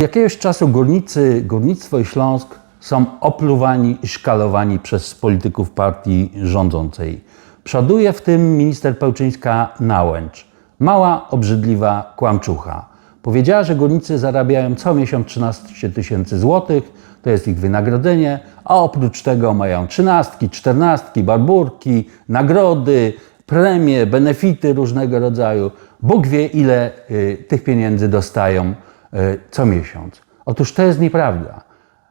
jakiegoś czasu górnicy, górnictwo i Śląsk są opluwani i szkalowani przez polityków partii rządzącej. Przoduje w tym minister Pełczyńska Nałęcz. Mała, obrzydliwa kłamczucha. Powiedziała, że górnicy zarabiają co miesiąc 13 tysięcy złotych, to jest ich wynagrodzenie, a oprócz tego mają trzynastki, czternastki, barburki, nagrody, premie, benefity różnego rodzaju. Bóg wie, ile y, tych pieniędzy dostają co miesiąc. Otóż to jest nieprawda.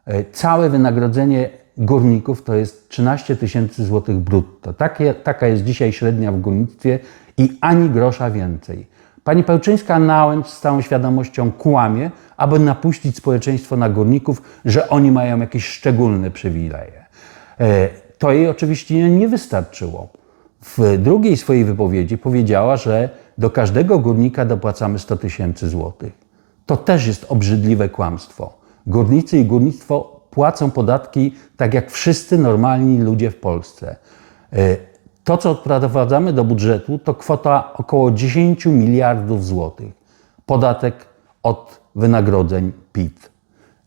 Y, Całe wynagrodzenie górników to jest 13 tysięcy złotych brutto. Takie, taka jest dzisiaj średnia w górnictwie i ani grosza więcej. Pani Pełczyńska-Nałęcz z całą świadomością kłamie, aby napuścić społeczeństwo na górników, że oni mają jakieś szczególne przywileje. E, To jej oczywiście nie wystarczyło. W drugiej swojej wypowiedzi powiedziała, że do każdego górnika dopłacamy 100 tysięcy złotych. To też jest obrzydliwe kłamstwo. Górnicy i górnictwo płacą podatki tak jak wszyscy normalni ludzie w Polsce. E, To, co odprowadzamy do budżetu, to kwota około 10 miliardów złotych. Podatek od wynagrodzeń PIT,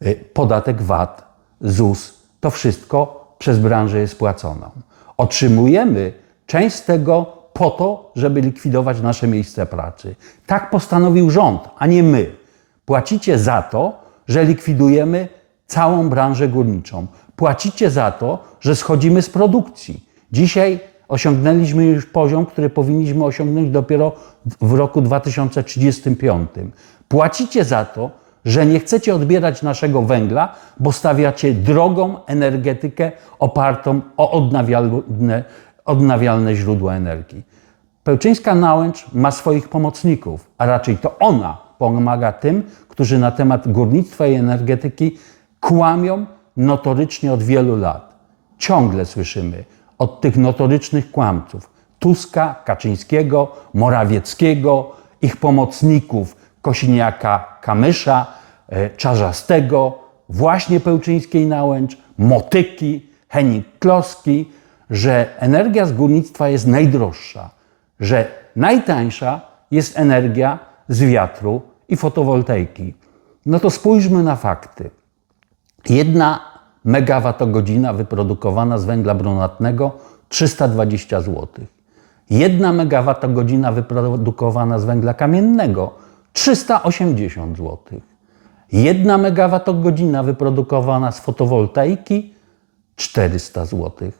y, podatek VAT, ZUS, to wszystko przez branżę jest płacone. Otrzymujemy część z tego po to, żeby likwidować nasze miejsca pracy. Tak postanowił rząd, a nie my. Płacicie za to, że likwidujemy całą branżę górniczą. Płacicie za to, że schodzimy z produkcji. Dzisiaj osiągnęliśmy już poziom, który powinniśmy osiągnąć dopiero w roku 2035. Płacicie za to, że nie chcecie odbierać naszego węgla, bo stawiacie drogą energetykę opartą o odnawialne, odnawialne źródła energii. Pełczyńska Nałęcz ma swoich pomocników, a raczej to ona pomaga tym, którzy na temat górnictwa i energetyki kłamią notorycznie od wielu lat. Ciągle słyszymy od tych notorycznych kłamców Tuska, Kaczyńskiego, Morawieckiego, ich pomocników Kosiniaka, Kamysza, e, Czarzastego, właśnie Pełczyńskiej Nałęcz, Motyki, Henning Kloski, że energia z górnictwa jest najdroższa, że najtańsza jest energia z wiatru i fotowoltaiki. No to spójrzmy na fakty. Jedna megawattogodzina wyprodukowana z węgla brunatnego 320 zł. Jedna megawattogodzina wyprodukowana z węgla kamiennego 380 zł. Jedna megawattogodzina wyprodukowana z fotowoltaiki 400 zł.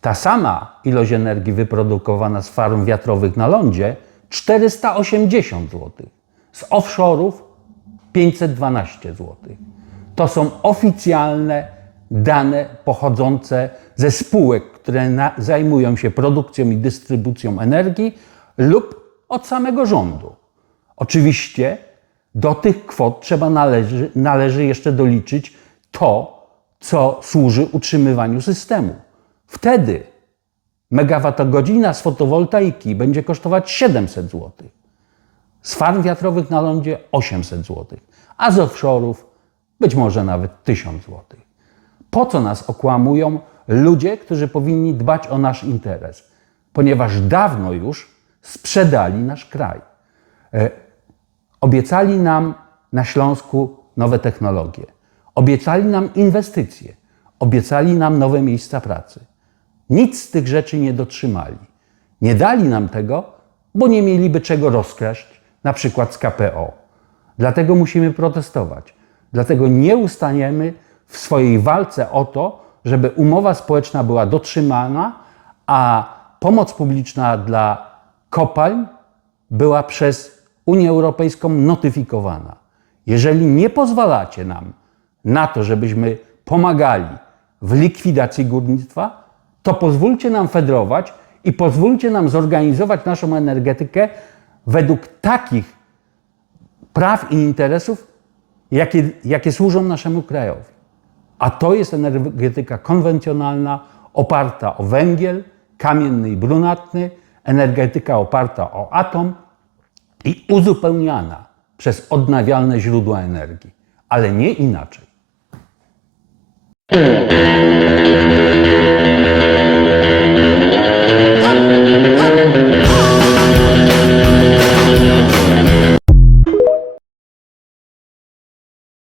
Ta sama ilość energii wyprodukowana z farm wiatrowych na lądzie 480 zł. Z offshore'ów 512 zł. To są oficjalne dane pochodzące ze spółek, które na, zajmują się produkcją i dystrybucją energii lub od samego rządu. Oczywiście do tych kwot trzeba należy, należy jeszcze doliczyć to, co służy utrzymywaniu systemu. Wtedy megawattogodzina z fotowoltaiki będzie kosztować 700 zł. Z farm wiatrowych na lądzie 800 zł, a z offshore'ów być może nawet 1000 zł. Po co nas okłamują ludzie, którzy powinni dbać o nasz interes? Ponieważ dawno już sprzedali nasz kraj. E, Obiecali nam na Śląsku nowe technologie, obiecali nam inwestycje, obiecali nam nowe miejsca pracy. Nic z tych rzeczy nie dotrzymali. Nie dali nam tego, bo nie mieliby czego rozkraść, na przykład z KPO. Dlatego musimy protestować. Dlatego nie ustaniemy w swojej walce o to, żeby umowa społeczna była dotrzymana, a pomoc publiczna dla kopalń była przez Unię Europejską notyfikowana. Jeżeli nie pozwalacie nam na to, żebyśmy pomagali w likwidacji górnictwa, to pozwólcie nam fedrować i pozwólcie nam zorganizować naszą energetykę według takich praw i interesów, jakie, jakie służą naszemu krajowi. A to jest energetyka konwencjonalna, oparta o węgiel, kamienny i brunatny, energetyka oparta o atom i uzupełniana przez odnawialne źródła energii, ale nie inaczej.